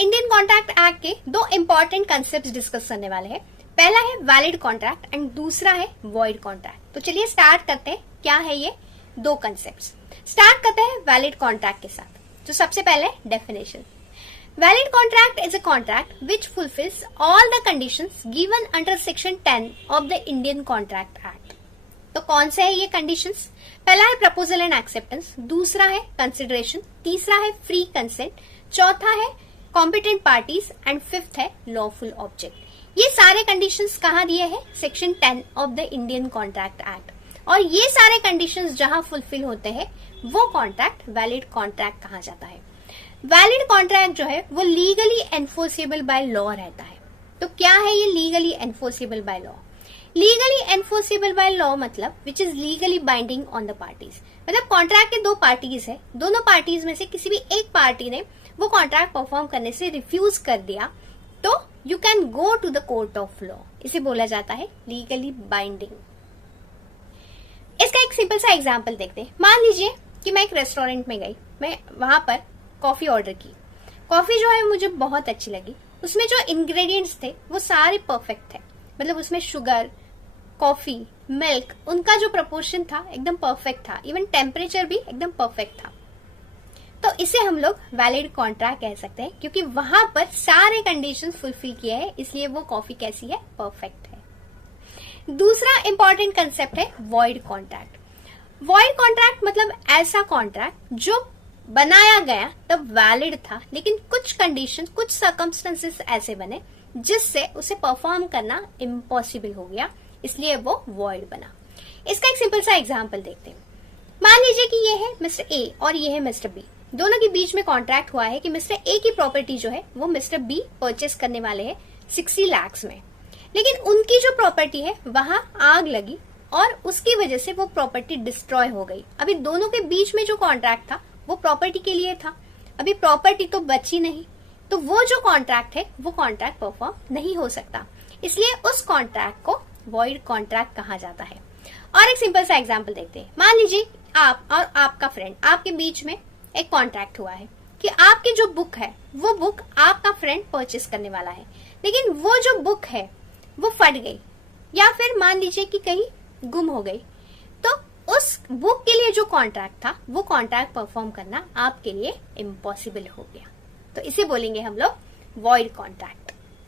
Indian contract act के दो important concept discuss करने वाले हैं। पहला है वैलिड कॉन्ट्रैक्ट एंड दूसरा है वॉइड कॉन्ट्रैक्ट। तो चलिए स्टार्ट करते हैं, क्या है ये दो कंसेप्ट्स। स्टार्ट करते हैं वैलिड कॉन्ट्रैक्ट के साथ। तो सबसे पहले definition. Valid contract is a contract which fulfils all the conditions given under section 10 of the Indian contract act. तो कौन से है ये कंडीशंस? पहला है प्रपोजल एंड एक्सेप्टेंस, दूसरा है कंसिडरेशन, तीसरा है फ्री कंसेंट, चौथा है कॉम्पिटेंट पार्टीज एंड फिफ्थ है लॉफुल ऑब्जेक्ट। ये सारे कंडीशंस कहाँ दिए हैं? Section 10 of the Indian contract act. और ये सारे कंडीशंस जहां फुलफिल होते हैं वो कॉन्ट्रैक्ट वैलिड कॉन्ट्रैक्ट कहा जाता है। वैलिड कॉन्ट्रैक्ट जो है वो लीगली एनफोर्सेबल बाय लॉ रहता है। तो क्या है ये legally enforceable by law? Legally enforceable by law मतलब which is legally binding on the parties. मतलब कॉन्ट्रैक्ट के दो पार्टीज है, दोनों पार्टीज में से किसी भी एक पार्टी ने वो कॉन्ट्रैक्ट परफॉर्म करने से रिफ्यूज कर दिया तो you can go to the court of law. इसे बोला जाता है लीगली बाइंडिंग। इसका एक सिंपल सा एग्जांपल देखते हैं। मान लीजिए कि मैं एक रेस्टोरेंट में गई, मैं वहां पर कॉफी ऑर्डर की। कॉफी जो है मुझे बहुत अच्छी लगी। उसमें जो इंग्रेडिएंट्स थे वो सारे परफेक्ट थे। मतलब उसमें शुगर, कॉफी, मिल्क, उनका जो प्रपोर्शन था एकदम परफेक्ट था। इवन टेम्परेचर भी एकदम परफेक्ट था। तो इसे हम लोग वैलिड कॉन्ट्रैक्ट कह सकते हैं, क्योंकि वहां पर सारे कंडीशंस फुलफिल किए हैं, इसलिए वो कॉफी कैसी है? परफेक्ट है। दूसरा इंपॉर्टेंट कंसेप्ट है वॉइड कॉन्ट्रैक्ट। वॉइड कॉन्ट्रैक्ट मतलब ऐसा कॉन्ट्रैक्ट जो बनाया गया तब वैलिड था, लेकिन कुछ कंडीशन, कुछ सर्कमस्टेंसेस ऐसे बने जिससे उसे परफॉर्म करना इम्पॉसिबल हो गया, इसलिए वो वॉइड बना। इसका एक सिंपल सा एग्जांपल देखते हैं। मान लीजिए कि ये है मिस्टर ए और ये है मिस्टर बी। दोनों के बीच में कॉन्ट्रैक्ट हुआ है कि मिस्टर ए की प्रॉपर्टी जो है वो मिस्टर बी परचेस करने वाले हैं 60 लाख में। लेकिन उनकी जो प्रॉपर्टी है वहां आग लगी और उसकी वजह से वो प्रॉपर्टी डिस्ट्रॉय हो गई। अभी दोनों के बीच में जो कॉन्ट्रैक्ट था वो प्रॉपर्टी के लिए था। अभी प्रॉपर्टी तो बची नहीं, तो वो जो कॉन्ट्रैक्ट है वो कॉन्ट्रैक्ट परफॉर्म नहीं हो सकता, इसलिए उस कॉन्ट्रैक्ट को वॉइड कॉन्ट्रैक्ट कहा जाता है। और एक सिंपल सा एग्जांपल देखते हैं। मान लीजिए आप और आपका फ्रेंड, आपके बीच में एक कॉन्ट्रैक्ट हुआ है कि आपकी जो बुक है वो बुक आपका फ्रेंड परचेस करने वाला है, लेकिन वो जो बुक है वो फट गई या फिर मान लीजिए कि कहीं गुम हो गई, तो उस बुक के लिए जो कॉन्ट्रैक्ट था वो कॉन्ट्रैक्ट परफॉर्म करना आपके लिए इम्पॉसिबल हो गया। तो इसे बोलेंगे हम लोग वॉइड कॉन्ट्रैक्ट।